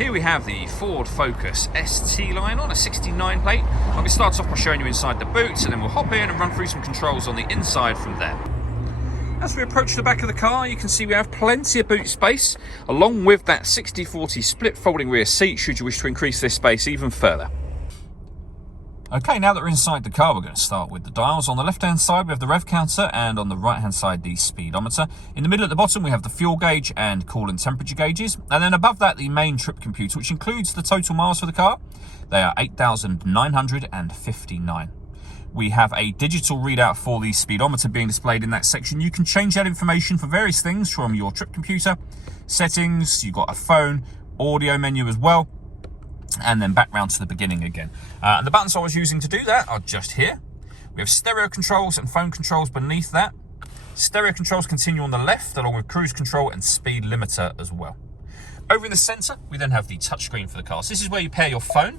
Here we have the Ford Focus ST line on a 69 plate. I'm going to start off by showing you inside the boot, and then we'll hop in and run through some controls on the inside from there. As we approach the back of the car, you can see we have plenty of boot space, along with that 60/40 split folding rear seat, should you wish to increase this space even further. Okay, now that we're inside the car, we're going to start with the dials. On the left-hand side, we have the rev counter, and on the right-hand side, the speedometer. In the middle at the bottom, we have the fuel gauge and coolant temperature gauges. And then above that, the main trip computer, which includes the total miles for the car. They are 8,959. We have a digital readout for the speedometer being displayed in that section. You can change that information for various things from your trip computer, settings, you've got a phone, audio menu as well, and then back round to the beginning again. And the buttons I was using to do that are just here. We have stereo controls and phone controls beneath that. Stereo controls continue on the left, along with cruise control and speed limiter as well. Over in the centre, we then have the touchscreen for the car. So this is where you pair your phone.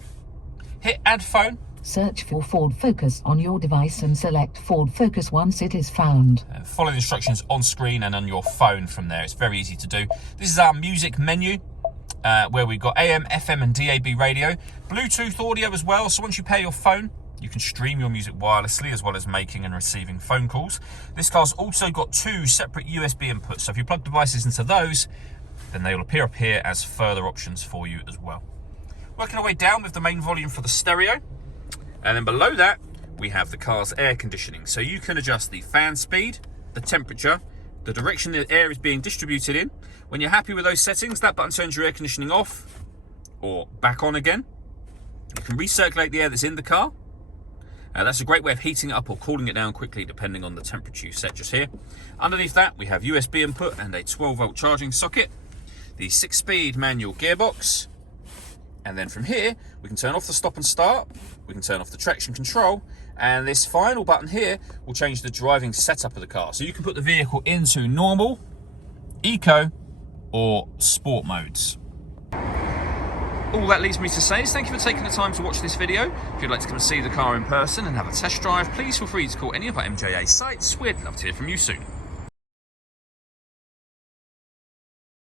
Hit add phone. Search for Ford Focus on your device and select Ford Focus once it is found. And follow the instructions on screen and on your phone from there. It's very easy to do. This is our music menu. Where we've got AM, FM and DAB radio, Bluetooth audio as well. So once you pair your phone, you can stream your music wirelessly as well as making and receiving phone calls. This car's also got two separate USB inputs. So if you plug devices into those, then they will appear up here as further options for you as well. Working our way down with the main volume for the stereo. And then below that, we have the car's air conditioning. So you can adjust the fan speed, the temperature, the direction the air is being distributed in. When you're happy with those settings, that button turns your air conditioning off or back on again. You can recirculate the air that's in the car. That's a great way of heating it up or cooling it down quickly, depending on the temperature you set just here. Underneath that, we have USB input and a 12-volt charging socket, the 6-speed manual gearbox, and then from here, we can turn off the stop and start, we can turn off the traction control, and this final button here will change the driving setup of the car. So you can put the vehicle into normal, eco, or sport modes. All that leaves me to say is thank you for taking the time to watch this video. If you'd like to come and see the car in person and have a test drive, please feel free to call any of our MJA sites. We'd love to hear from you soon.